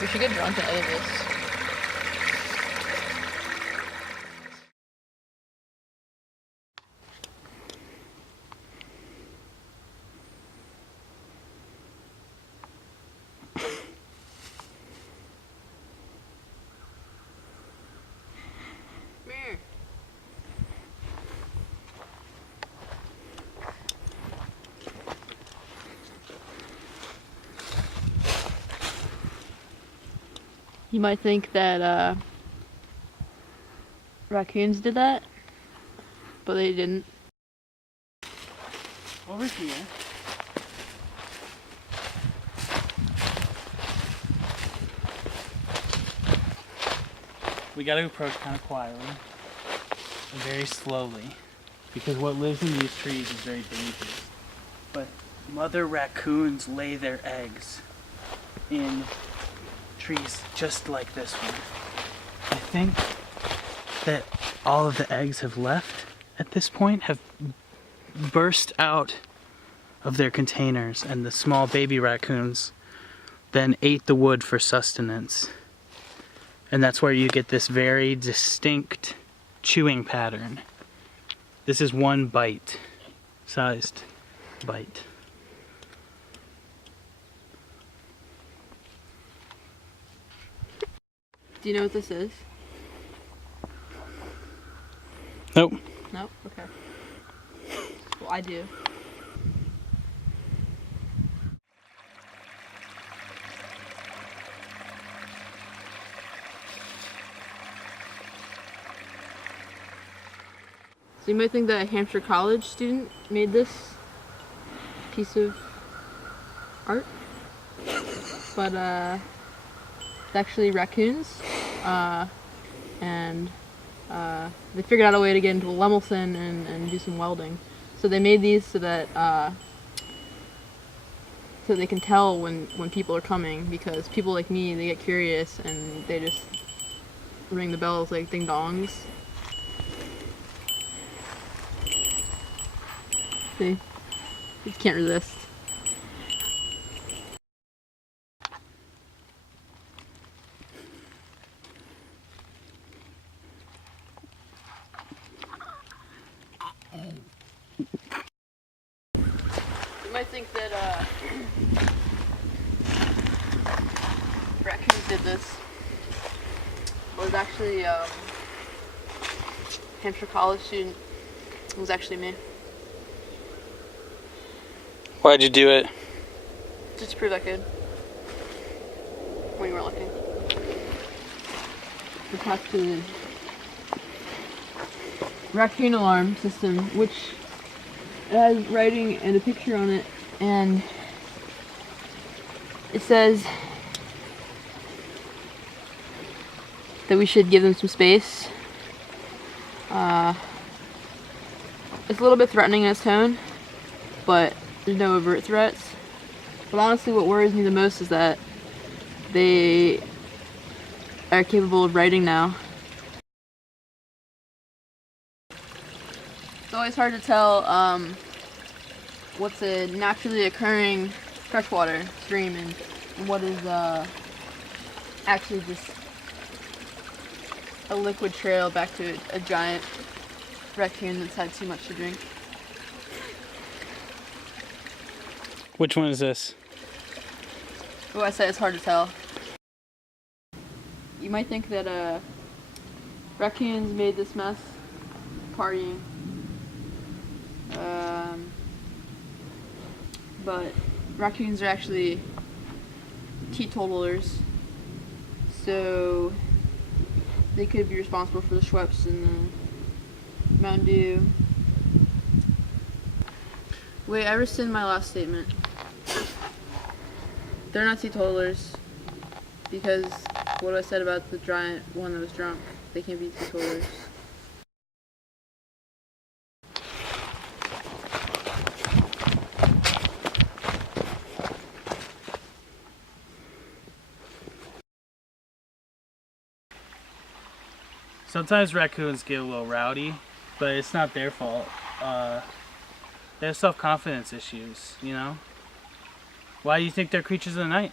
We should get drunk and edit this. You might think that raccoons did that, but they didn't. Over here. We gotta approach kind of quietly and very slowly, because what lives in these trees is very dangerous. But mother raccoons lay their eggs in trees just like this one. I think that all of the eggs have left at this point, have burst out of their containers, and the small baby raccoons then ate the wood for sustenance. And that's where you get this very distinct chewing pattern. This is one bite, sized bite. Do you know what this is? Nope. Nope? Okay. Well, I do. So you might think that a Hampshire College student made this piece of art, but it's actually raccoons, and they figured out a way to get into a Lemelson and do some welding. So they made these so that so they can tell when people are coming, because people like me, they get curious and they just ring the bells like ding dongs. See? You just can't resist. You might think that raccoons did this, but it was actually Hampshire College student. It was actually me. Why'd you do it? Just to prove I could. When you weren't looking. Attached to the raccoon alarm system, which has writing and a picture on it, and it says that we should give them some space. It's a little bit threatening in its tone, but there's no overt threats. But honestly, what worries me the most is that they are capable of writing now. It's always hard to tell what's a naturally occurring freshwater stream and what is actually just a liquid trail back to a giant raccoon that's had too much to drink. Which one is this? Oh, I said it's hard to tell. You might think that raccoons made this mess partying. But raccoons are actually teetotalers, so they could be responsible for the Schweppes and the Mountain Dew. Wait, I rescind my last statement. They're not teetotalers, because what I said about the giant one that was drunk, they can't be teetotalers. Sometimes raccoons get a little rowdy, but it's not their fault. They have self-confidence issues, you know? Why do you think they're creatures of the night?